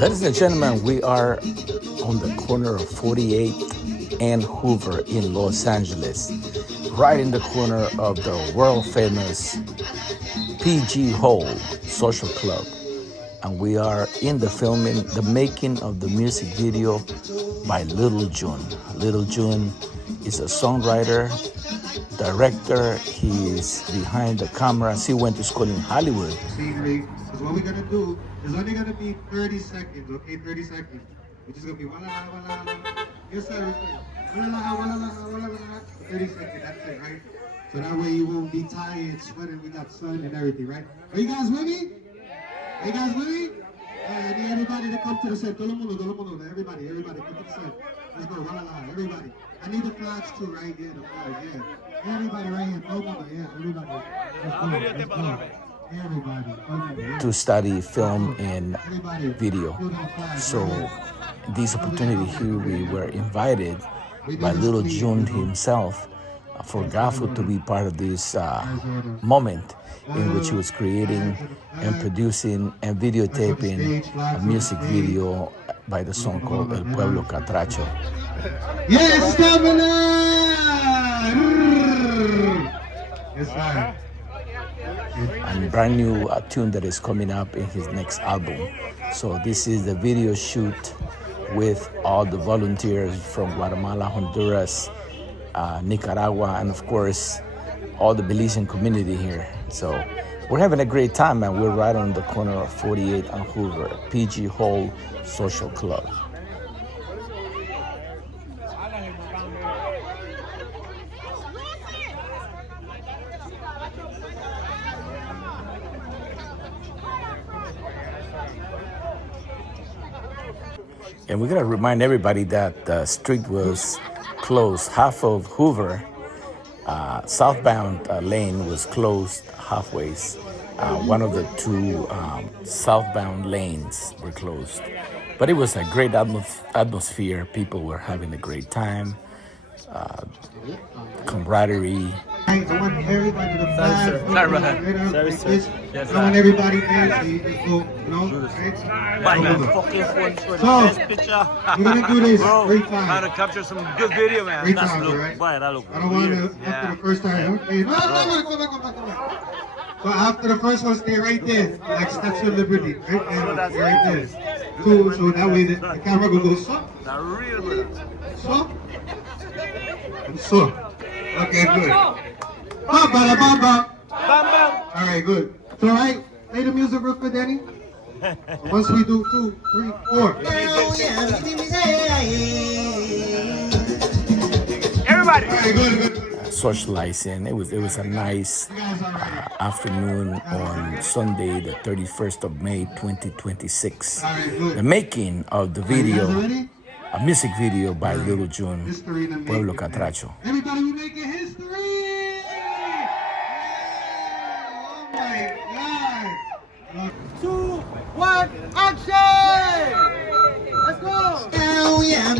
Ladies and gentlemen, we are on the corner of 48th and Hoover in Los Angeles, right in the corner of the world-famous PG Hole Social Club. And we are in the making of the music video by Lil Jun. Lil Jun is a songwriter, director. He is behind the camera. He went to school in Hollywood. What we're gonna do is only gonna be 30 seconds, okay? 30 seconds. We're just gonna be wala wala wala. Yes, sir. Wala 30 seconds. That's it, right? So that way you won't be tired, sweating. We got sun and everything, right? Are you guys with me? Are you guys with me? I need everybody to come to the set. Todo el mundo. Everybody, come to the set. Let's go. Wala, everybody. I need the flags too, right? Yeah, the flags. Yeah. Everybody right here. Todo mundo. Yeah, everybody. Let's go. Everybody. To study film and video. So this opportunity here, we were invited by Lil Jun himself for GAHFU to be part of this moment in which he was creating and producing and videotaping a music video by the song called El Pueblo Catracho. Yes, Governor! Yes, sir. And a brand new tune that is coming up in his next album. So this is the video shoot with all the volunteers from Guatemala, Honduras, Nicaragua, and of course all the Belizean community here. So we're having a great time, and we're right on the corner of 48 and Hoover, PG Hole Social Club. And we're gonna remind everybody that the street was closed. Half of Hoover, southbound lane was closed halfway. One of the two southbound lanes were closed. But it was a great atmosphere. People were having a great time. Camaraderie. I want everybody to fly. Sorry, sir. Yes, I want everybody there. So you just go, So, we're going to do this three times. Trying to capture some good video, man. Three times, right? I don't want to, after the first time, okay, no, come back. So after the first one, stay right there. Like Statue of Liberty. Right there. Stay right there. So that way the camera will go so. So. So. Okay, good. All right, good. So, all right, play the music real quick, Danny. Once we do 2, 3, 4. Everybody. All right, good. Socializing. It was a nice afternoon on Sunday, the 31st of May, 2026. The making of the video, a music video by Lil Jun, Pueblo Catracho. Everybody, we making history! Oh my God! 2, 1, action! Let's go! Oh yeah,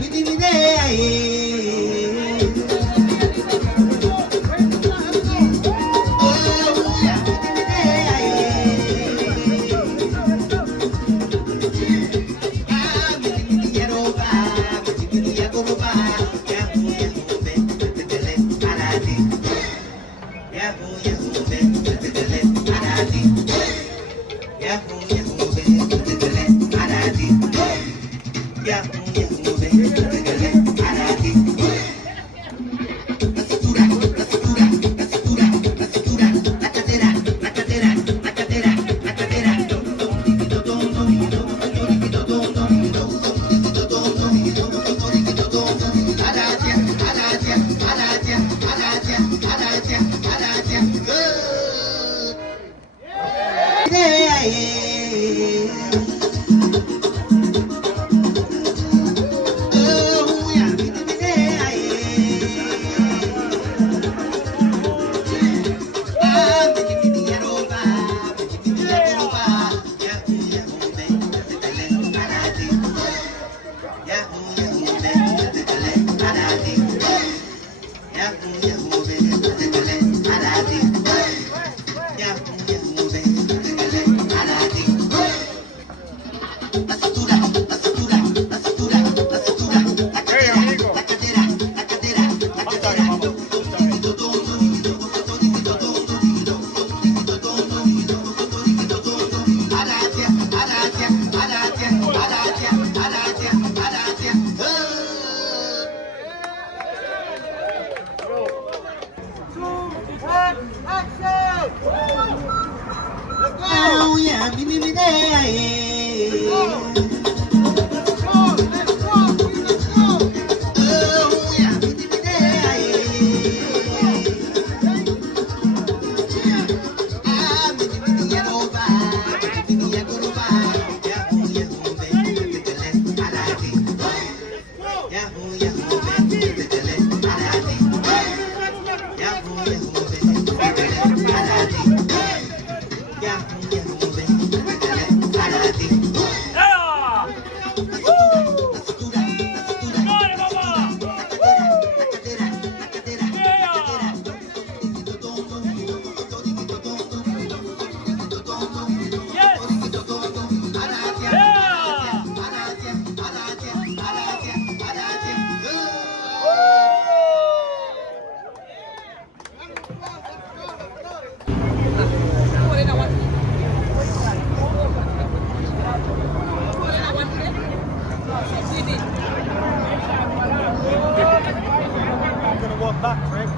back, right?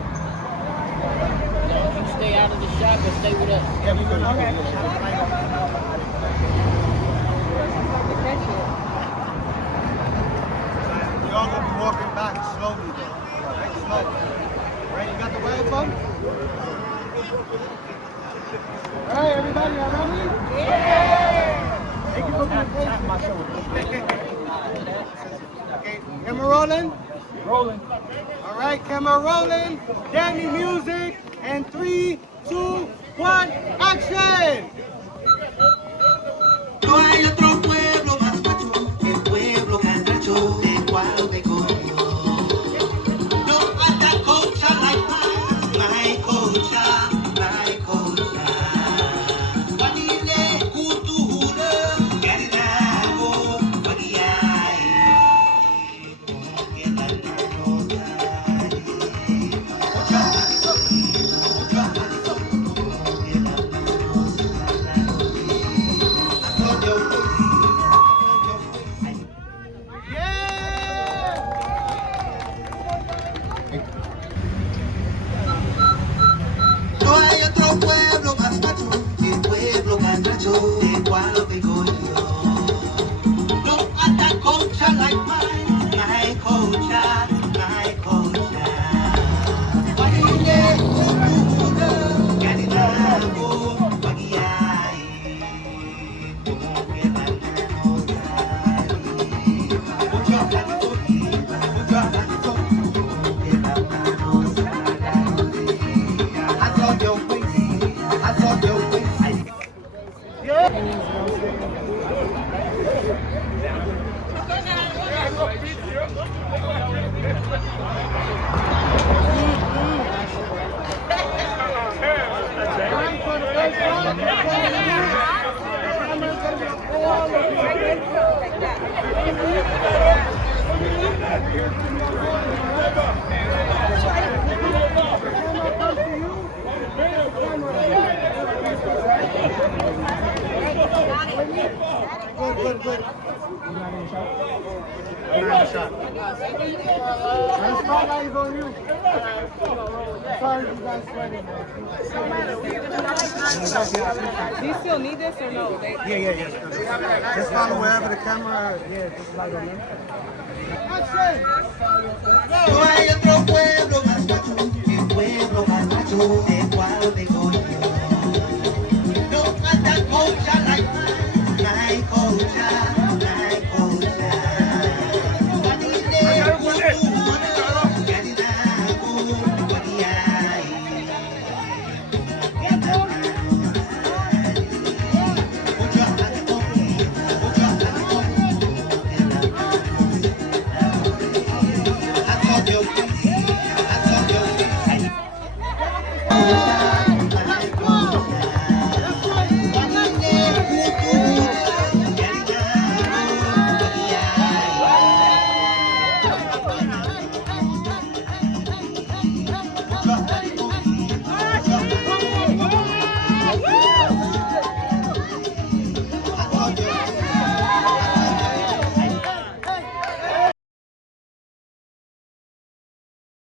You stay out of the shop and stay with us. Yeah, we're good. Okay. We all gonna be walking back slowly though. Right? Slowly. Right? You got the wave phone? Alright, everybody, y'all ready? Yeah! Thank you for being patient. My shoulder. Okay, camera rolling? Rolling. Alright, camera rolling. Danny music. And 3, 2, 1, action! No hay otro pueblo más macho que el pueblo catracho del cual me cogió. No anda cocha like my cocha, my cocha. Wanile kutuhula, garinago, wadiai. Porque la nota. No hay otro pueblo más macho que el pueblo catracho del cual vengo yo. No anda cocha like my cocha, my cocha. Wanile kutuhula, garinago, wadiai. Porque la nota. Mucho habladito, mucho habladito. Good. You're not in the shot? You're not in the shot. The spotlight is on you. Sorry you guys sweating, man. Do you still need this or no? Yeah. Just follow wherever the camera, just light on them. Action! No hay otro pueblo más macho que el pueblo catracho del cual vengo yo. No anda cocha like my cocha.